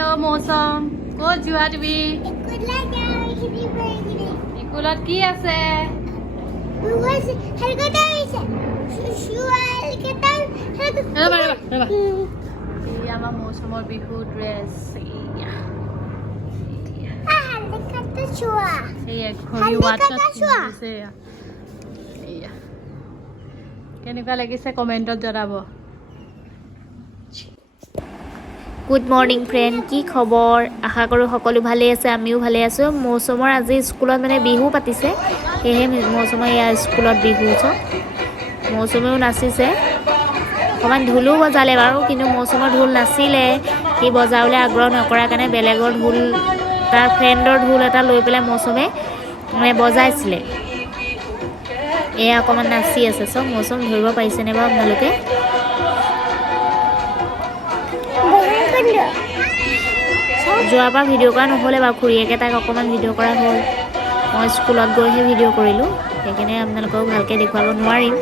Hello, Mosam. ক'ত যোৱা তুমি? স্কুলত কি আছে? আমাৰ মৌচুমৰ বিহু ড্ৰেছ কেনেকুৱা লাগিছে কমেণ্টত জনাব। গুড মৰ্ণিং ফ্ৰেণ্ড, কি খবৰ? আশা কৰোঁ সকলো ভালে আছে, আমিও ভালে আছোঁ। মৌচুমৰ আজি স্কুলত মানে বিহু পাতিছে, সেয়েহে মৌচুমৰ ইয়াৰ স্কুলত বিহু উৎসৱ। মৌচুমেও নাচিছে, অকণমান ঢোলো বজালে বাৰু, কিন্তু মৌচুমৰ ঢোল নাছিলে। সি বজাবলৈ আগ্ৰহ নকৰাৰ কাৰণে বেলেগৰ ঢোল, তাৰ ফ্ৰেণ্ডৰ ঢোল এটা লৈ পেলাই মৌচুমে মানে বজাইছিলে। এয়া অকণমান নাচি আছে, চব মৌচুম ধৰিব পাৰিছেনে বাৰু আপোনালোকে? যোৱাবাৰ ভিডিঅ' কৰা নহ'লে বাৰু, খুৰীয়েকে তাক অকণমান ভিডিঅ' কৰা হ'ল। মই স্কুলত গৈহে ভিডিঅ' কৰিলোঁ, সেইকাৰণে আপোনালোকক ভালকৈ দেখুৱাব নোৱাৰিম।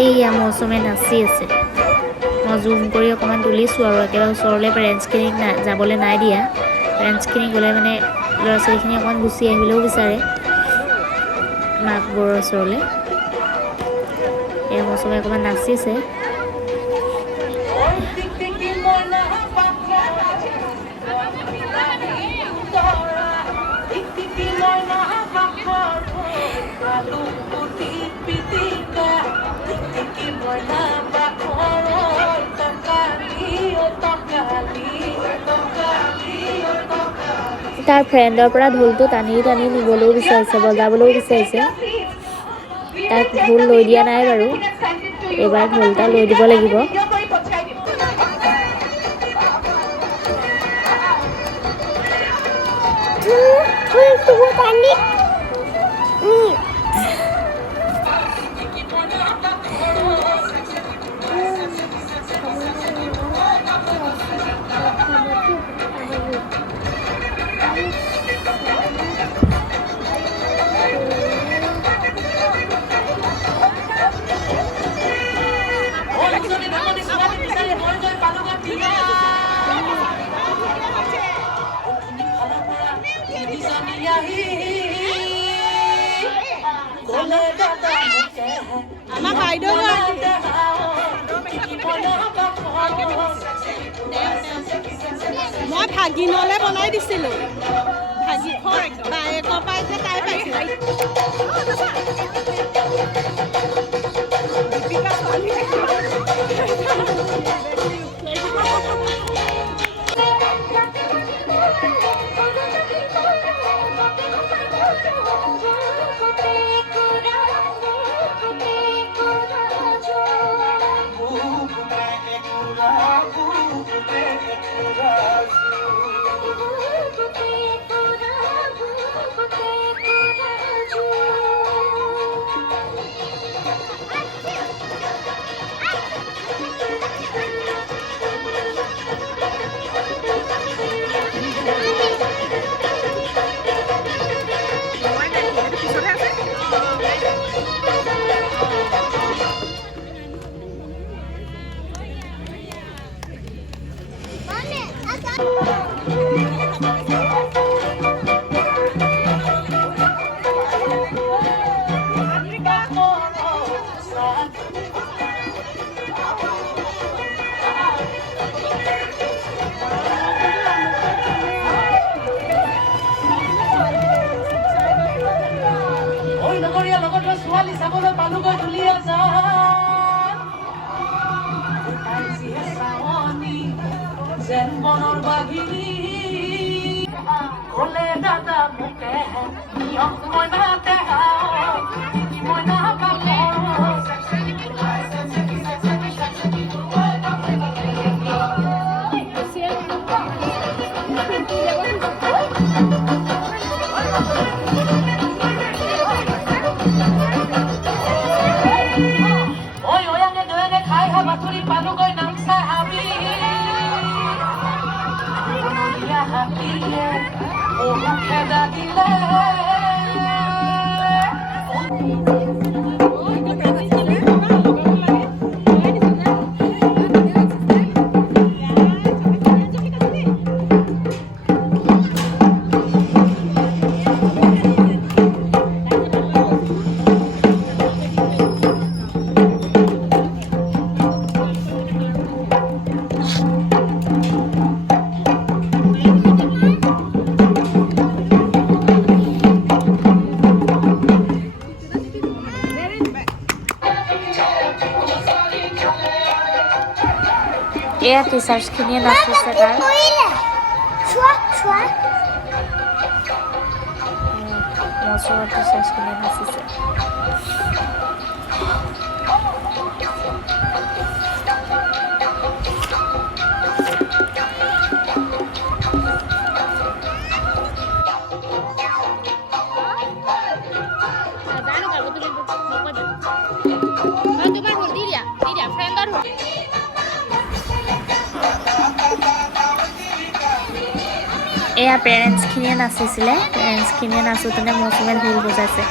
এইয়া মৌচুমে নাচি আছে। মই জুম কৰি অকণমান তুলিছোঁ আৰু একেবাৰে ওচৰলৈ পেৰেণ্টছখিনিক যাবলৈ নাই দিয়া। পেৰেণ্টছখিনি গ'লে মানে ল'ৰা ছোৱালীখিনি অকণমান গুচি আহিবলৈও বিচাৰে মাকবোৰৰ ওচৰলৈ। এয়া মৌচুমে অকণমান নাচিছে। তাৰ ফ্ৰেণ্ডৰ পৰা ঢোলটো টানি টানি নিবলৈও বিচাৰিছে, বজাবলৈও বিচাৰিছে। তাক ঢোল লৈ দিয়া নাই বাৰু, এইবাৰ ঢোল এটা লৈ দিব লাগিব। আমাৰ বাইদেউ মই ভাগিনলৈ বনাই দিছিলোঁ, বায়েকৰ পৰা যে তাই পাইছোঁ। এয়া টিচাৰ্ছখিনিয়ে নাচিছে তাৰ মৌচুমৰ টিচাৰ্ছখিনিয়ে নাচিছে এয়া পেৰেণ্টছখিনিয়ে নাচিছিলে পেৰেণ্টছখিনিয়ে নাচোঁতে মৌচুমে ঢোল বজাইছে